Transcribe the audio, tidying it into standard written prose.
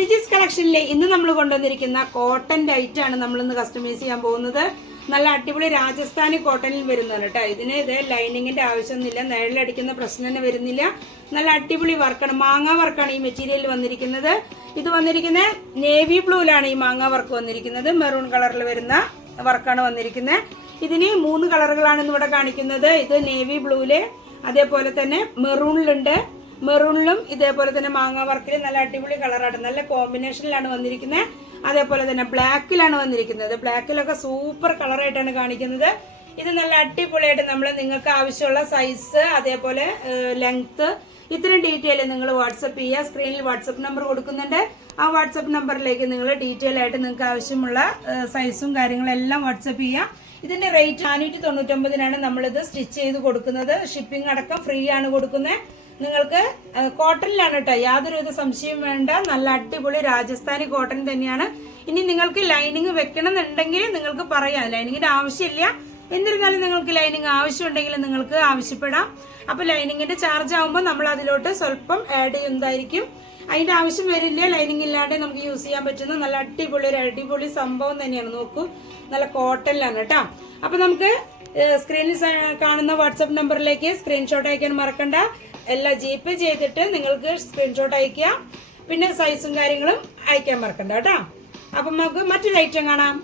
സിജിസ് കളക്ഷനിലെ ഇന്ന് നമ്മൾ കൊണ്ടുവന്നിരിക്കുന്ന കോട്ടന്റെ ഐറ്റാണ് നമ്മൾ ഇന്ന് കസ്റ്റമൈസ് ചെയ്യാൻ പോകുന്നത്. നല്ല അടിപൊളി രാജസ്ഥാനി കോട്ടണിൽ വരുന്നതാണ് കേട്ടോ. ഇതിന് ഇത് ലൈനിങ്ങിന്റെ ആവശ്യമൊന്നുമില്ല, നിഴലടിക്കുന്ന പ്രശ്നം തന്നെ വരുന്നില്ല. നല്ല അടിപൊളി വർക്കാണ്, മാങ്ങ വർക്കാണ് ഈ മെറ്റീരിയൽ വന്നിരിക്കുന്നത്. ഇത് വന്നിരിക്കുന്നത് നേവി ബ്ലൂവിലാണ് ഈ മാങ്ങ വർക്ക് വന്നിരിക്കുന്നത്. മെറൂൺ കളറിൽ വരുന്ന വർക്കാണ് വന്നിരിക്കുന്നത്. ഇതിന് 3 കളറുകളാണ് ഇവിടെ കാണിക്കുന്നത്. ഇത് നേവി ബ്ലൂവില്, അതേപോലെ തന്നെ മെറൂണിലുണ്ട്. മെറൂണിലും ഇതേപോലെ തന്നെ മാങ്ങ വർക്കിൽ നല്ല അടിപൊളി കളറാണ്, നല്ല കോമ്പിനേഷനിലാണ് വന്നിരിക്കുന്നത്. അതേപോലെ തന്നെ ബ്ലാക്കിലാണ് വന്നിരിക്കുന്നത്. ബ്ലാക്കിലൊക്കെ സൂപ്പർ കളറായിട്ടാണ് കാണിക്കുന്നത്. ഇത് നല്ല അടിപൊളിയായിട്ട് നമ്മൾ നിങ്ങൾക്ക് ആവശ്യമുള്ള സൈസ്, അതേപോലെ ലെങ്ത്, ഇത്രയും ഡീറ്റെയിൽ നിങ്ങൾ വാട്സപ്പ് ചെയ്യുക. സ്ക്രീനിൽ വാട്സപ്പ് നമ്പർ കൊടുക്കുന്നുണ്ട്. ആ വാട്സപ്പ് നമ്പറിലേക്ക് നിങ്ങൾ ഡീറ്റെയിൽ ആയിട്ട് നിങ്ങൾക്ക് ആവശ്യമുള്ള സൈസും കാര്യങ്ങളെല്ലാം വാട്സപ്പ് ചെയ്യുക. ഇതിന്റെ റേറ്റ് 499 നമ്മളിത് സ്റ്റിച്ച് ചെയ്ത് കൊടുക്കുന്നത്. ഷിപ്പിംഗ് അടക്കം ഫ്രീ ആണ് കൊടുക്കുന്നത്. നിങ്ങൾക്ക് കോട്ടണിലാണ് കേട്ടോ, യാതൊരുവിധ സംശയം വേണ്ട. നല്ല അടിപൊളി രാജസ്ഥാനി കോട്ടൺ തന്നെയാണ്. ഇനി നിങ്ങൾക്ക് ലൈനിങ് വെക്കണം എന്നുണ്ടെങ്കിൽ നിങ്ങൾക്ക് പറയാം, ലൈനിങ്ങിന്റെ ആവശ്യമില്ല. എന്നിരുന്നാലും നിങ്ങൾക്ക് ലൈനിങ് ആവശ്യമുണ്ടെങ്കിൽ നിങ്ങൾക്ക് ആവശ്യപ്പെടാം. അപ്പൊ ലൈനിങ്ങിന്റെ ചാർജ് ആകുമ്പോൾ നമ്മൾ അതിലോട്ട് സ്വല്പം ആഡ് ചെയ്യുന്നതായിരിക്കും. അതിന്റെ ആവശ്യം വരില്ല. ലൈനിങ് ഇല്ലാണ്ട് നമുക്ക് യൂസ് ചെയ്യാൻ പറ്റുന്ന നല്ല അടിപൊളി ഒരു അടിപൊളി സംഭവം തന്നെയാണ്. നോക്കൂ, നല്ല കോട്ടണിലാണ് കേട്ടോ. അപ്പൊ നമുക്ക് സ്ക്രീനിൽ കാണുന്ന വാട്സപ്പ് നമ്പറിലേക്ക് സ്ക്രീൻഷോട്ട് അയക്കാൻ മറക്കണ്ട. എല്ലാം ജിപേ ചെയ്തിട്ട് നിങ്ങൾക്ക് സ്ക്രീൻഷോട്ട് അയക്കുക. പിന്നെ സൈസും കാര്യങ്ങളും അയക്കാൻ മറക്കണ്ട കേട്ടോ. അപ്പം നമുക്ക് മറ്റൊരു ഐറ്റം കാണാം.